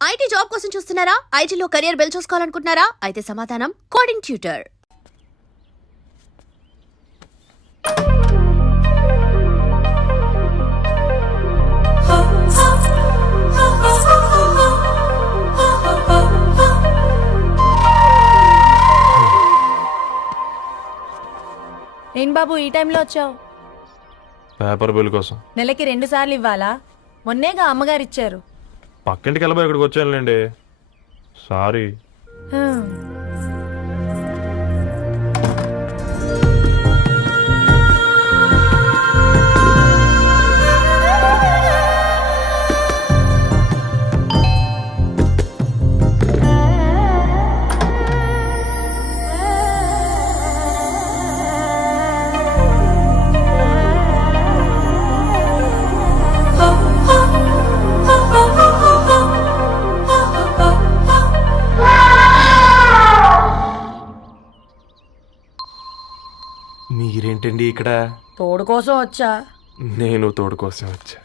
IT job కోసం చూస్తున్నారా? ఐటీలో కెరియర్ బిల్డ్ చూసుకోవాలనుకుంటున్నారా? అయితే సమాధానం కోడింగ్ ట్యూటర్. ఏం బాబు ఈ టైంలో వచ్చావు? పేపర్ బిల్ కోసం. నెలకి 2 సార్లు ఇవ్వాలా? మొన్నేగా అమ్మగారు ఇచ్చారు. పక్కింటికి వెళ్ళబోయి ఇక్కడికి వచ్చానులేండి. సారీ. మీరేంటండి ఇక్కడ? తోడు కోసం వచ్చా. నేను తోడు కోసం వచ్చా.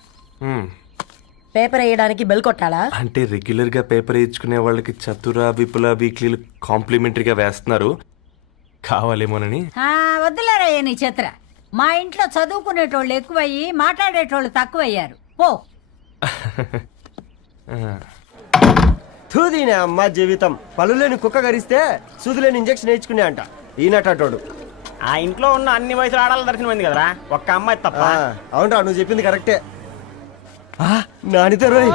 పేపర్ వేయడానికి బెల్ కొట్టాలా? అంటే రెగ్యులర్ గా పేపర్ వేయించుకునే వాళ్ళకి చతుర విపుల వీక్లీలు కాంప్లిమెంటరీగా వేస్తున్నారు, కావాలేమోనని. వద్దులేరా నీ చిత్ర. మా ఇంట్లో చదువుకునేటోళ్ళు ఎక్కువయ్యి మాట్లాడేటోళ్ళు తక్కువయ్యారు. పో. తూదీనే అమ్మ జీవితం. పలులేని కుక్క గరిస్తే సూదులేని ఇంజక్షన్ వేయించుకునే అంట ఈనటోడు. ఆ ఇంట్లో ఉన్న అన్ని వయసులో ఆడాల దర్శనమైంది కదరా, ఒక్క అమ్మాయి తప్ప. అవునరా, నువ్వు చెప్పింది కరెక్టే. నానిత రోయ్,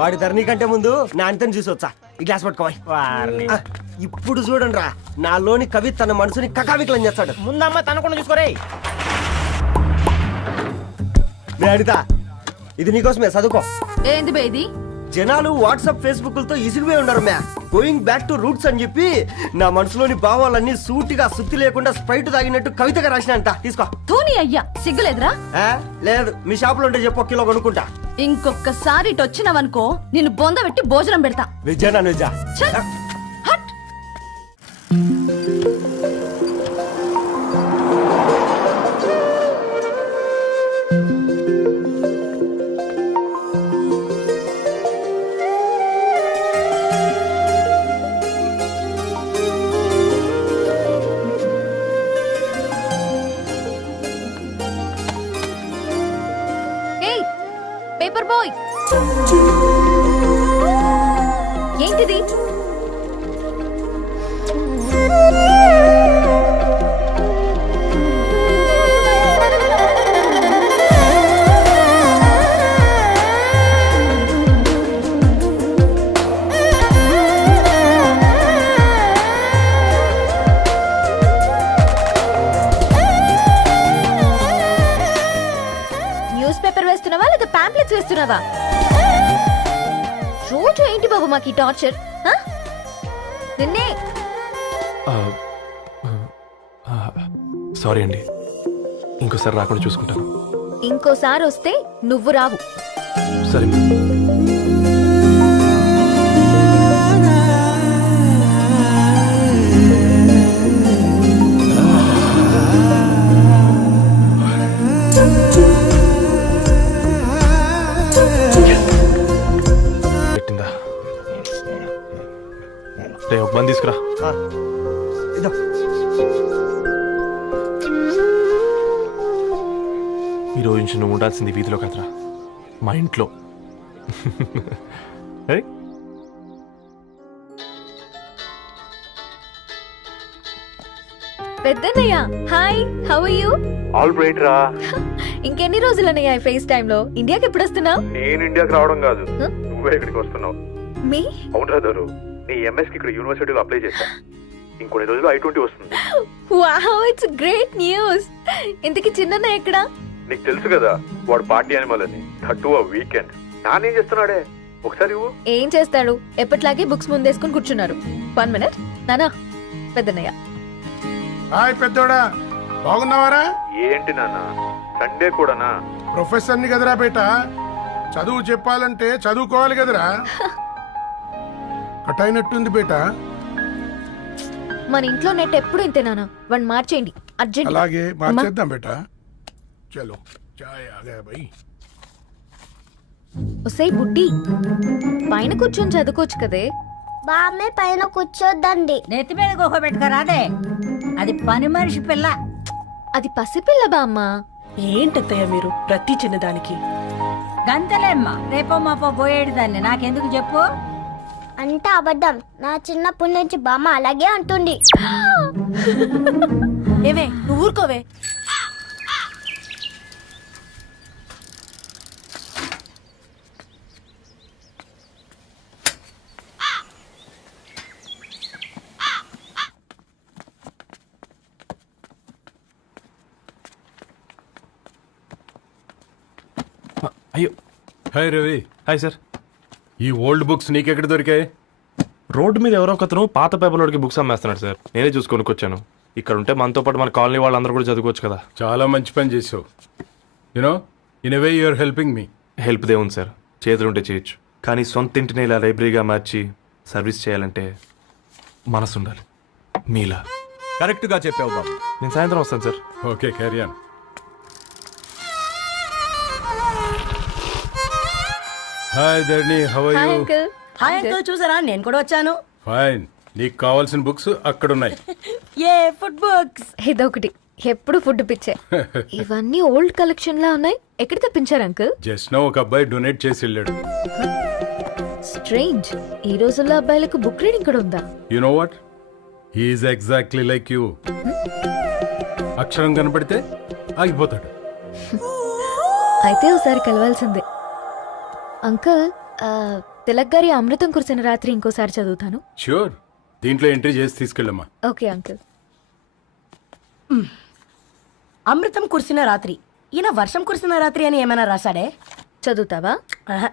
వాడి ధరణి కంటే ముందు నానితని చూసి వచ్చా. ఈ గ్లాస్ పట్టుకోవాలి. ఇప్పుడు చూడండి రా, నాలోని కవి తన మనసుని కకావికలం చేస్తాడు. ముందమ్మ తనకుండా చూసుకోరే. నానిత, ఇది నీకోసమే, చదువుకో. ఏంది బేది? జనాలు వాట్సాప్ ఫేస్బుక్లతో ఇసిగిపోయి ఉన్నారు మ్యా. గోయింగ్ బ్యాక్ టు రూట్స్ అని చెప్పి నా మనసులోని భావాలన్నీ సూటిగా సుత్తి లేకుండా స్ప్రైట్ తాగినట్టు కవితగా రాసిన అంట. తీసుకో. తూని అయ్యా, సిగ్గులేదురా? లేదు, మీ షాప్ లో ఉంటే చెప్పు, 1 కిలో కొనుక్కుంటా. ఇంకొకసారి ఇటు వచ్చినావనుకో నిన్ను బొంద పెట్టి భోజనం పెడతా. వెజ్జా నాన్ వెజ్జా? హట్. పేపర్ బాయ్, ఏంటిది? న్యూస్ పేపర్ వేస్తున్నావా లేదా పాంప్లెట్స్ వేస్తున్నావా? రోజు ఏంటి బాబు మాకు ఈ టార్చర్? నిన్నే. సారీ అండి, ఇంకోసారి రాకుండా చూసుకుంటాను. ఇంకోసారి వస్తే నువ్వు రావు. సరే. ఒక బంద్ తీసుకురా. ఈరోజు నుంచి నువ్వు ఉండాల్సింది వీధిలో కదరా, మా ఇంట్లో. పెద్దన్నయ్య, hi, how are you? All right రా. ఇంకెన్ని రోజులన్నయ్య ఫేస్ టైమ్ లో? ఇండియాకి ఎప్పుడు వస్తున్నావు? నేను ఇండియాకి రావడం కాదు, నువ్వే ఇక్కడికి వస్తున్నావు. మీ? అవునరా దొరు, నీ ఎంఎస్ కి ఇక్కడ యూనివర్సిటీలో అప్లై చేశా. ఇంకొన్ని రోజులు I-20 వస్తుంది. Wow, it's great news. ఇంతకి చిన్నన్నయ్య ఎక్కడ? నీకు తెలుసు కదా, వాడు పార్టీ అనిమల్ అని. థర్టూ వీకెండ్ నానేం చేస్తున్నాడే, ఒకసారి ఏం చేస్తాడు, ఎప్పట్లాగే బుక్స్ ముందేసుకుని కూర్చున్నారు. 1 మినిట్ నానా. పెద్దన్నయ్య. హాయ్ పెద్దోడా, బాగున్నావారా? ఏంటి నాన్న, సండే కూడానా? ప్రొఫెసర్ ని కదరా బేట, చదువు చెప్పాలంటే చదువుకోవాలి కదరా. కట్ అయినట్టుంది బేట. మన ఇంట్లో నెట్ ఎప్పుడు ఇంతేనా? వన్ మార్చేయండి అర్జెంట్. అలాగే మార్చేద్దాం బేట. చలో చాయ్ ఆ గయా భయ్. ఒసై బుడ్డి పైన కూర్చొని చదువుకోవచ్చు కదే. బామ్మే పైన కూర్చోద్దండి. నెత్తి మీద గుహ పెట్టుకోరాదే, అది పని మనిషి పిల్ల. అది పసిపిల్ల బామ్మ. ఏంటత్తయ్య మీరు ప్రతి చిన్నదానికి? గంతలేమ్మా, రేపో మాపో పోయేడు దాన్ని నాకెందుకు చెప్పు. అంటే అబద్ధం. నా చిన్నప్పటి నుంచి బామ్మ అలాగే అంటుంది. ఏవే నువ్వు ఊరుకోవే. అయ్యో హాయ్ రవి, హాయ్ సార్. ఈ ఓల్డ్ బుక్స్ నీకెక్కడ దొరికాయి? రోడ్డు మీద ఎవరో ఒకతను పాత పేపర్లోకి బుక్స్ అమ్మేస్తున్నాడు సార్. నేనే చూసుకొని వచ్చాను. ఇక్కడ ఉంటే మనతో పాటు మన కాలనీ వాళ్ళందరూ కూడా చదువుకోవచ్చు కదా. చాలా మంచి పని చేసావు. You know in a way you are helping me. Help దేవుంది సార్, చేతులు ఉంటే చేయొచ్చు. కానీ సొంత ఇంటిని ఇలా లైబ్రరీగా మార్చి సర్వీస్ చేయాలంటే మనసు ఉండాలి మీలా. కరెక్ట్గా చెప్పావు బాబు. నేను సాయంత్రం వస్తాను sir. Okay, carry on. Hi Dharni, how are hi you? Uncle. Hi uncle, చూసారా నేను కూడా వచ్చాను. ఫైన్. నీకు కావాల్సిన బుక్స్ అక్కడ ఉన్నాయి. ఏ ఫుడ్ బుక్స్? ఇదొకటి ఎప్పుడు ఫుడ్ పిచ్చే. ఇవన్నీ ఓల్డ్ కలెక్షన్ లా ఉన్నాయి. ఎక్కడ తెప్పించారు అంకుల్? జస్ట్ నో ఒక అబ్బాయి డొనేట్ చేసి వెళ్ళాడు. స్ట్రేంజ్. ఈ రోజుల్లో అబ్బాయిలకు బుక్ రీడింగ్ కూడా ఉందా? You know what, he is exactly like you. అక్షరం కనపడితే ఆగిపోతాడు. అయితే ఒకసారి కలవాల్సిందే. అంకుల్, తిలక్ గారి అమృతం కురిసిన రాత్రి ఇంకోసారి చదువుతాను. ష్యూర్, దీంట్లో ఎంట్రీ చేసి తీసుకెళ్ళమ్మా. Okay uncle. అమృతం కురిసిన రాత్రి. ఈయన వర్షం కురిసిన రాత్రి అని ఏమైనా రాశాడే? చదువుతావా? ఆహా.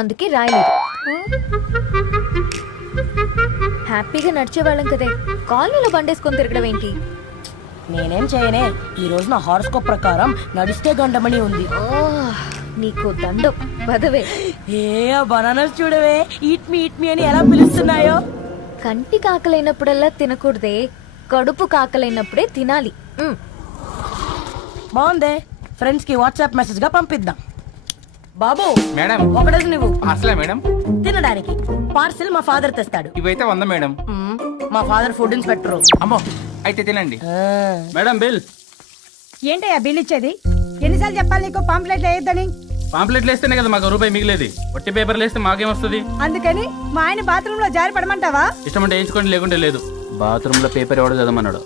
అందుకే రాయలేదు. హ్యాపీగా నడిచేవాళ్ళం కదే, కాలనీలో బండేసుకొని తిరగడం ఏంటి? నేనేం చేయనే, ఈ రోజు నా హారోస్కోప్ ప్రకారం నడిస్తే గండమణి ఉంది. ఓ, నీకు దండం పదవే. ఏ బనానాస్ చూడవే, ఈట్ మీ అని ఎలా పిలుస్తున్నాయో. కంటి కాకలైనప్పుడల్లా తినకూడదే, కడుపు కాకలైనప్పుడే తినాలి. బాగుందే, ఫ్రెండ్స్ కి వాట్సాప్ మెసేజ్ గా పంపిద్దాం. బాబు మేడం, ఒకడేసి నువ్వు అసలే మేడం తినడానికి పార్సిల్ మా ఫాదర్ తెస్తాడు. ఇవైతే 100 మేడం. మా ఫాదర్ ఫుడ్ ఇన్స్పెక్టర్. అమ్మో, అయితే తినండి మేడం. బిల్ ఏంటయ్యా బిల్ ఇచ్చేది? ఎన్నిసార్లు చెప్పాలి నీకు పాంప్లెట్ వేయొద్దని? పాంప్లెట్లు వేస్తేనే కదా మాకు రూపాయి మిగిలేది. ఒట్టి పేపర్లు వేస్తే మాకేం వస్తుంది? అందుకని మా ఆయన బాత్రూమ్ లో జారి పడమంటావా? ఇష్టం అంటే వేయించుకోండి, లేకుంటే లేదు. బాత్రూమ్ లో పేపర్ ఎవడో చదవమన్నాడు.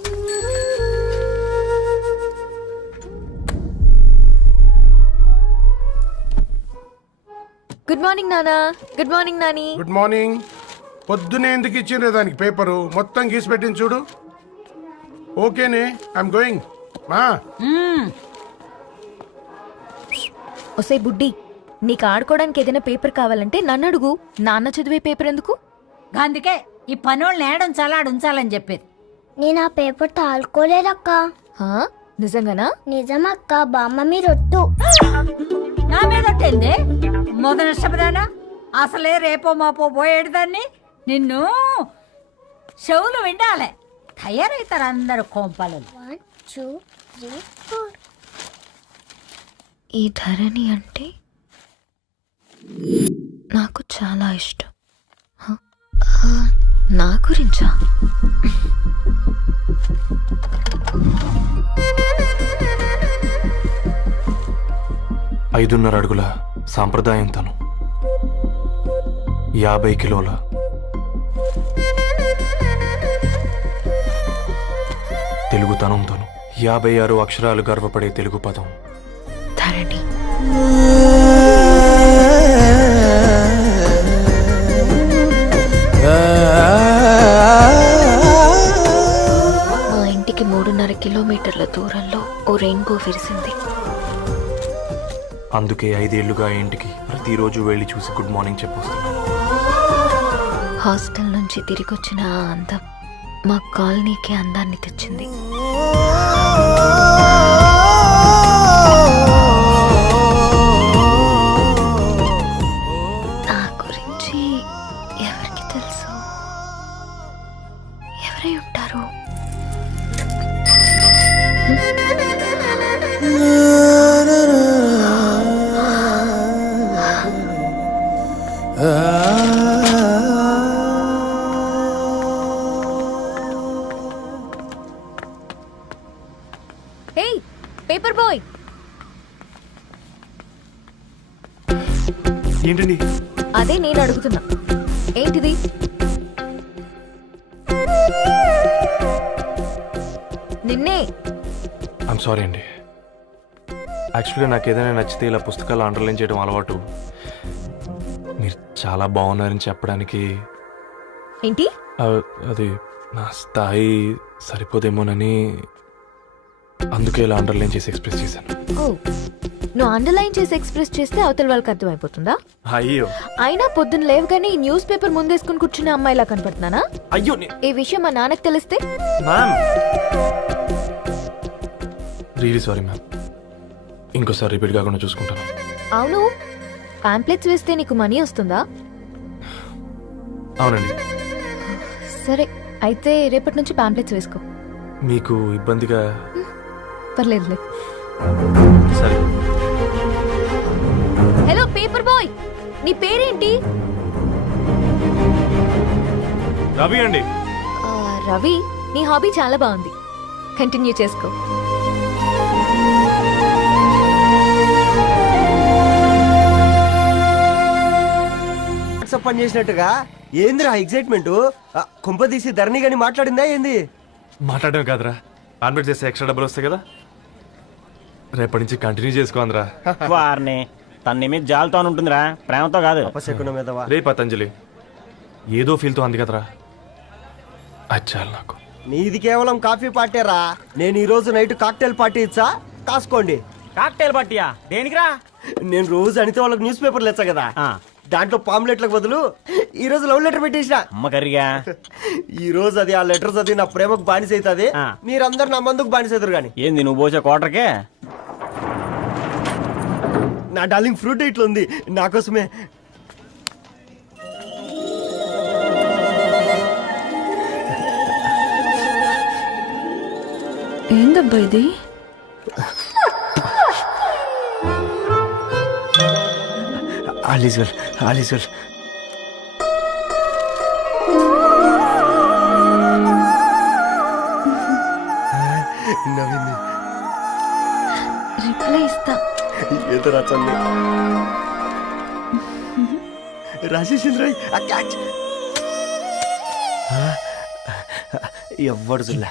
గుడ్ మార్నింగ్ నానా. Good morning Nani. Good morning. పొద్దునే ఎందుకు ఇచ్చిండ్రే దానికి పేపరు? మొత్తం గీసి పెట్టింది చూడు. ఓకేనే, ఐఎమ్ గోయింగ్. మా ఒసే బుడ్డి, నీకు ఆడుకోవడానికి ఏదైనా పేపర్ కావాలంటే నన్ను అడుగు. నాన్న చదివే పేపర్ ఎందుకు? అందుకే ఈ పనోళ్ళని ఏడం ఉంచాలని చెప్పేది. నేను ఆ పేపర్ తాలుకోలేదక్క. హా? నిజంగానా? నిజమక్క, బామ్మ మీరొట్టు. నా మీద ఒట్టేంది? మొదటి నష్టపదానా? అసలే రేపో మాపో పోయేడు దాన్ని. నిన్ను చెవులు విండాలే, తయారవుతారు అందరు కోంపాలు. 1 2 3 4. ఈ ధరణి అంటే నాకు చాలా ఇష్టం. హ? నా గురించా? 5.5 అడుగుల సాంప్రదాయం తను, 50 కిలోల తెలుగుతనం తను, 56 అక్షరాలు గర్వపడే తెలుగు పదం ధరణి. మా ఇంటికి 3.5 కిలోమీటర్ల దూరంలో ఓ రెయిన్బో విరిసింది. అందుకే 5 ఏళ్లుగా ఇంటికి ప్రతిరోజు వెళ్ళి చూసి గుడ్ మార్నింగ్ చెప్పొస్తున్నాను. హాస్టల్ నుంచి తిరిగొచ్చిన ఆ అందం మా కాలనీకి అందాన్ని తెచ్చింది. నా గురించి ఎవరికి తెలుసు? ఎవరై ఉంటారు? హే పేపర్ బాయ్, ఏంటండి? అదే నేను అడుగుతున్నా, ఏంటిది? నిన్నే. ఐమ్ సారీ అండి. యాక్చువల్గా నాకు ఏదైనా నచ్చితే ఇలా పుస్తకాలు అండర్లైన్ చేయడం అలవాటు. మీరు చాలా బాగున్నారని చెప్పడానికి ఏంటి? అది నా స్థాయి సరిపోదేమోనని అందుకే ఇలా అండర్లైన్ చేసి ఎక్స్ప్రెస్ చేశాను. ఓ, నువ్వు అండర్లైన్ చేసి ఎక్స్ప్రెస్ చేస్తే అవతల వాళ్ళకి అర్థమైపోతుందా? అయ్యో అయినా పొద్దున్న లేవగానే ఈ న్యూస్ పేపర్ ముందేసుకుని కూర్చునే అమ్మాయిలా కనపడుతున్నానా? అయ్యో ఈ విషయం మా నాన్నకి తెలిస్తే? Ma'am, really sorry ma'am. ఇంకోసారి రిపీట్ కాకుండా చూసుకుంటాను. అవును, పాంప్లెట్స్ వేస్తే నీకు మనీ వస్తుందా? అవునండి. సరే, అయితే రేపటి నుంచి పాంప్లెట్స్ వేసుకో. మీకు ఇబ్బందిగా? పర్లేదులే. సరే. హలో పేపర్ బాయ్, నీ పేరేంటి? రవి అండి. రవి, నీ హాబీ చాలా బాగుంది, కంటిన్యూ చేసుకో. పని చేసినట్టుగా ఏందిరా ఎగ్జైట్మెంట్? కొంప తీసి ధరణి గాని మాట్లాడిందా ఏంది? మాట్లాడడం కాదురా, కాన్వర్ట్ చేస్తే ఎక్స్ట్రా డబ్బులు వస్తాయి కదా, రేపటి నుంచి కంటిన్యూ చేసుకో అందరా. వారిని తన మీద జాలతో ఉంటుందిరా, ప్రేమతో కాదు. అపశకునం మీదవా? రే పతంజలి, ఏదో ఫీల్తో అంది కదరా, అచ్చాలి నాకు. నీది కేవలం కాఫీ పార్టీరా. నేను ఈ రోజు నైట్ కాక్టైల్ పార్టీ ఇచ్చా, కాసుకోండి. కాక్టైల్ పట్టియా దేనికిరా? నేను రోజు అనితే వాళ్ళకి న్యూస్ పేపర్లు ఇచ్చా కదా, దాంట్లో పాంప్లెట్లకు బదులు ఈ రోజు లవ్ లెటర్ పెట్టేసిన. అమ్మ కర్రీగా ఈ రోజు అది ఆ లెటర్ చదివి నా ప్రేమకు బానిస అవుతుంది, మీరందరు నా మందుకు బానిస అవుతారు. కానీ ఏంది నువ్వు పోసే కోటర్కే? నా డార్లింగ్ ఫ్రూట్ ఇట్లా ఉంది నా కోసమే. ఏందబ్బా ఇది? All is well, all is well. నవ్వింది. రిప్లై ఇస్తా. ఏదో రాచండి రాజేసింద్ర క్యాచ్. ఎవ్వడు చూడలే.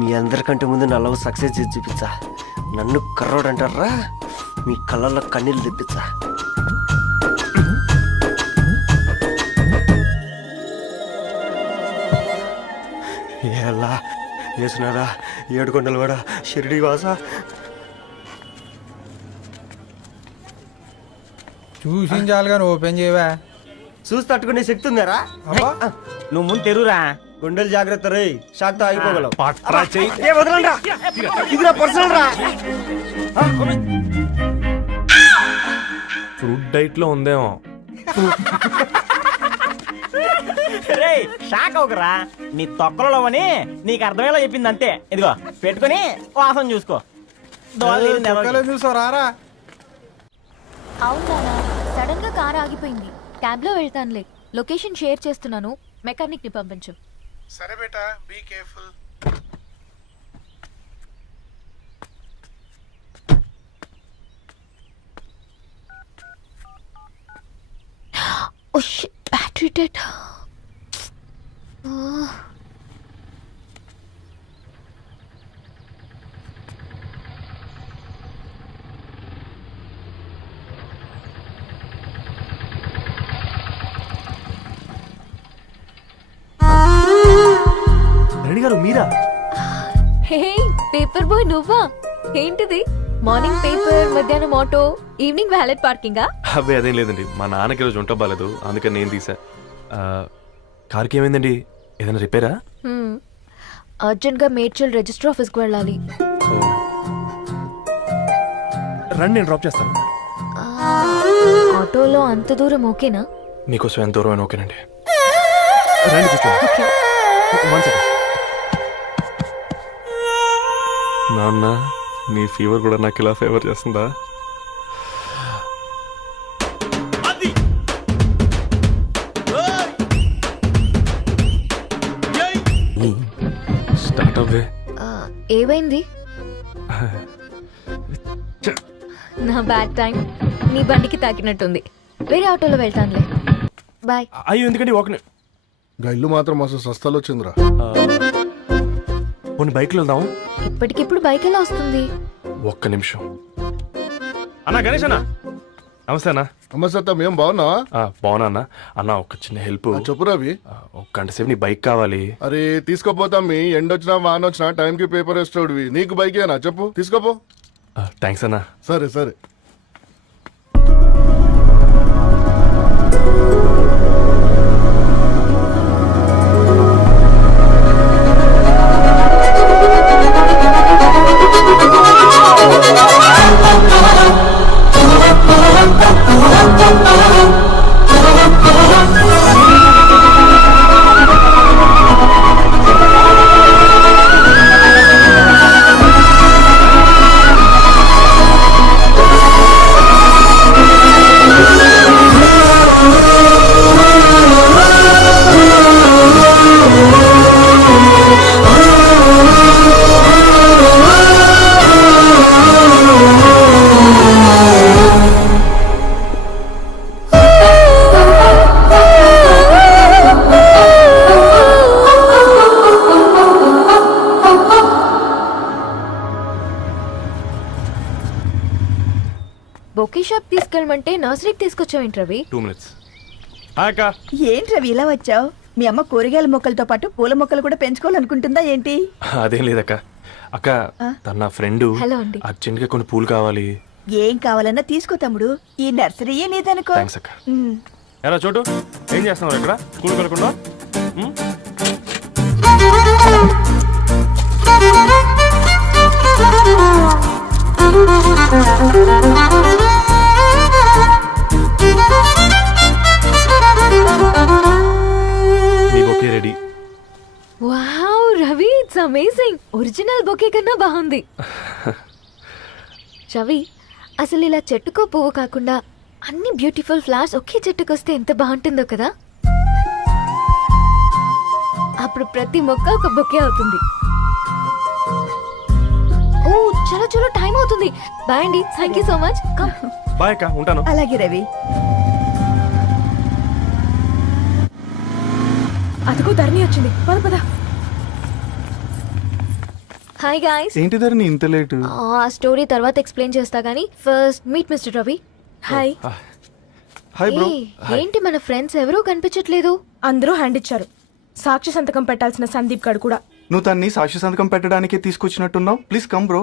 మీ అందరికంటే ముందు నా లవ్ సక్సెస్ చేసి చూపించా. నన్ను కర్రోడు అంటారా, మీ కళ్ళల్లో కన్నీళ్ళు తెప్పించా. ఎలా వేసినారా ఏడుకొండలు కూడా షిరిడి వాస. చూసించాలి కానీ ఓపెన్ చేయవా? చూసి తట్టుకునే శక్తి ఉందారా? నువ్వు ముందు తెరురా. గుండెలు జాగ్రత్త రే, షాక్తో ఆగిపోగలవు. పట్రా చెయ్యి. ఏ వదలండ్రా, ఇది నా పర్సనల్ రా. ఫ్రూట్ డైట్ లో ఉందేమో. రే షాక్ అవకరా, నీ తొక్కలలో అని నీకు అర్థమయ్యేలా చెప్పింది అంతే. ఇదిగో పెట్టుకొని వాసన చూసుకో. చూసారా? అవునా, సడన్ గా కార్ ఆగిపోయింది. క్యాబ్ లో వెళ్తానులే, లొకేషన్ షేర్ చేస్తున్నాను, మెకానిక్ ని పంపించు. సరే బేటా, be careful. Oh shit, battery dead. Reddy garu మీరా? హే పేపర్ బాయ్, నువ్వా? ఏంటిది? మార్నింగ్ పేపర్, మధ్యాహ్నం ఆటో, ఈవినింగ్ వ్యాలెట్ పార్కింగా? అబ్బాయి అదేం లేదండి, మా నాన్నకి రోజు ఉంట బాగాలేదు, అందుకని నేను తీసా. కార్కి ఏమైందండి? ఏదైనా రిపేరా? అర్జెంట్ గా మేడ్చల్ రిజిస్టర్ ఆఫీస్ కు వెళ్ళాలి. రండి, నేను డ్రాప్ చేస్తాను. ఆటోలో అంత దూరం ఓకేనా? మీకోసం ఎంత దూరం అయినా ఓకేనండి. రండి కూర్చోండి. One second. నాన్న, నీ ఫీవర్ కూడా నాకు ఇలా ఫేవర్ చేస్తుందా? ఏమైంది? నా బ్యాడ్ టైం నీ బండికి తాకినట్టుంది. వేరే ఆటోలో వెళ్తానులే. బాయ్. అయ్యో ఎందుకండి ఒక గా ఇల్లు మాత్రం అసలు సస్తాలో వచ్చిందిరా. కొన్ని బైక్లో వెళ్దాం. ఇప్పటికిప్పుడు బైక్ ఎలా వస్తుంది? ఒక్క నిమిషం. అన్నా గణేష్ అన్న, నమస్తే అన్న. నమస్తే, ఏం బాగున్నావా? బాగున్నా అన్న. అన్న ఒక చిన్న హెల్ప్. చెప్పు రవి. ఒక గంట సేపు నీ బైక్ కావాలి. అరే తీసుకోపోతాం, మీ ఎండొచ్చినా వానొచ్చినా టైంకి పేపర్ వేస్తాడువి. నీకు బైకేనా చెప్పు, తీసుకోపో. థ్యాంక్స్ అన్న. సరే సరే. బొకే షాప్ తీసుకెళ్ళమంటే నర్సరీకి తీసుకొచ్చావేంటి రవి? 2 minutes. అక్క ఏంటి రవి ఇలా వచ్చావు? మీ అమ్మ కూరగాయల మొక్కలతో పాటు పూల మొక్కలు కూడా పెంచుకోవాలనుకుంటుందా ఏంటి? అదేం లేదక్క. అక్క తన నా ఫ్రెండ్. హలో అండి. అర్జెంట్గా కొన్ని పూలు కావాలి. ఏం కావాలన్నా తీసుకో తమ్ముడు, ఈ నర్సరీయే నీదనుకో. థ్యాంక్స్ అక్క. ఎలా చోటు ఏం చేస్తున్నావు ఇక్కడ? స్కూల్ వెళ్ళకుండా? మీ bouquet ready. Wow Ravi, it's amazing. Original bouquet కన్నా బాగుంది. రవి, అసలు ఇలా చెట్టుకో పువ్వు కాకుండా అన్ని బ్యూటిఫుల్ ఫ్లవర్స్ ఒకే చెట్టుకొస్తే ఎంత బాగుంటుందో కదా. అప్పుడు ప్రతి మొక్క ఒక బొకే అవుతుంది. ఓ చలో చలో, టైం అవుతుంది. బాయ్ అండి, thank you so much. Bye అక్క, ఉంటాను. అలాగే రవి. అదిగో ధరణి వచ్చింది, పద పద. Hi guys. ఏంటి ధరణి ఇంత లేటు? ఆ స్టోరీ తర్వాత ఎక్స్ప్లెయిన్ చేస్తా గానీ first meet mister Ravi. Hi. Hi bro. ఏంటి మన ఫ్రెండ్స్ ఎవరూ కనిపించట్లేదు? అందరూ హ్యాండ్ ఇచ్చారు. సాక్షి సంతకం పెట్టాల్సిన సందీప్ గడు కూడా. నువ్వు తన్ని సాక్షి సంతకం పెట్టడానికే తీసుకొచ్చినట్టున్నావు. Please come bro.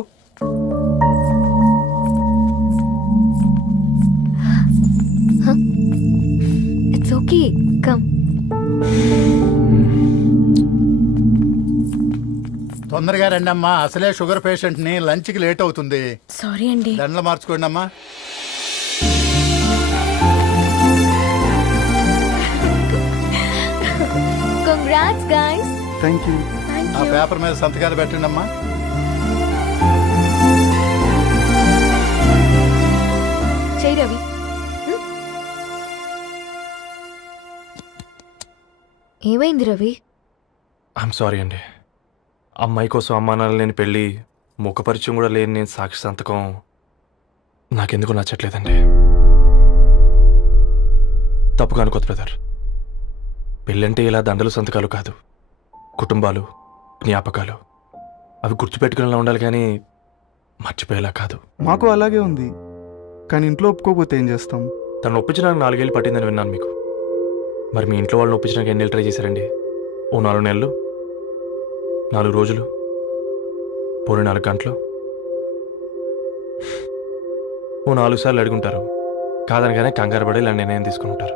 It's okay, come. తొందరగా రండి అమ్మా, అసలే షుగర్ పేషెంట్ ని, లంచ్ కి లేట్ అవుతుంది. సారీ అండి. దండలు మార్చుకోండి అమ్మా. Congrats guys. Thank you. ఆ పేపర్ మీద సంతకాలు పెట్టండి అమ్మా. చెయ్ రవి. ఏమైంది రవి? ఐఎమ్ సారీ అండి. అమ్మాయి కోసం అమ్మా నాన్న లేని పెళ్ళి, ముఖపరిచయం కూడా లేని నేను సాక్షి సంతకం నాకెందుకు నచ్చట్లేదండి. తప్పుగా అనుకోదు బ్రదర్. పెళ్ళంటే ఇలా దండలు సంతకాలు కాదు, కుటుంబాలు, జ్ఞాపకాలు. అవి గుర్తుపెట్టుకునేలా ఉండాలి కానీ మర్చిపోయేలా కాదు. మాకు అలాగే ఉంది, కానీ ఇంట్లో ఒప్పుకోకపోతే ఏం చేస్తాం? తను ఒప్పించడానికి 4 ఏళ్ళు పట్టిందని విన్నాను మీకు. మరి మీ ఇంట్లో వాళ్ళని ఒప్పించడానికి ఎన్ని ఏళ్ళు ట్రై చేశారండి? ఓ 4 నెలలు, 4 రోజులు, పోనీ 4 గంటలు, ఓ 4 సార్లు అడుగుంటారు. కాదనగానే కంగారు పడి ఇలా నిర్ణయం తీసుకుని ఉంటారు.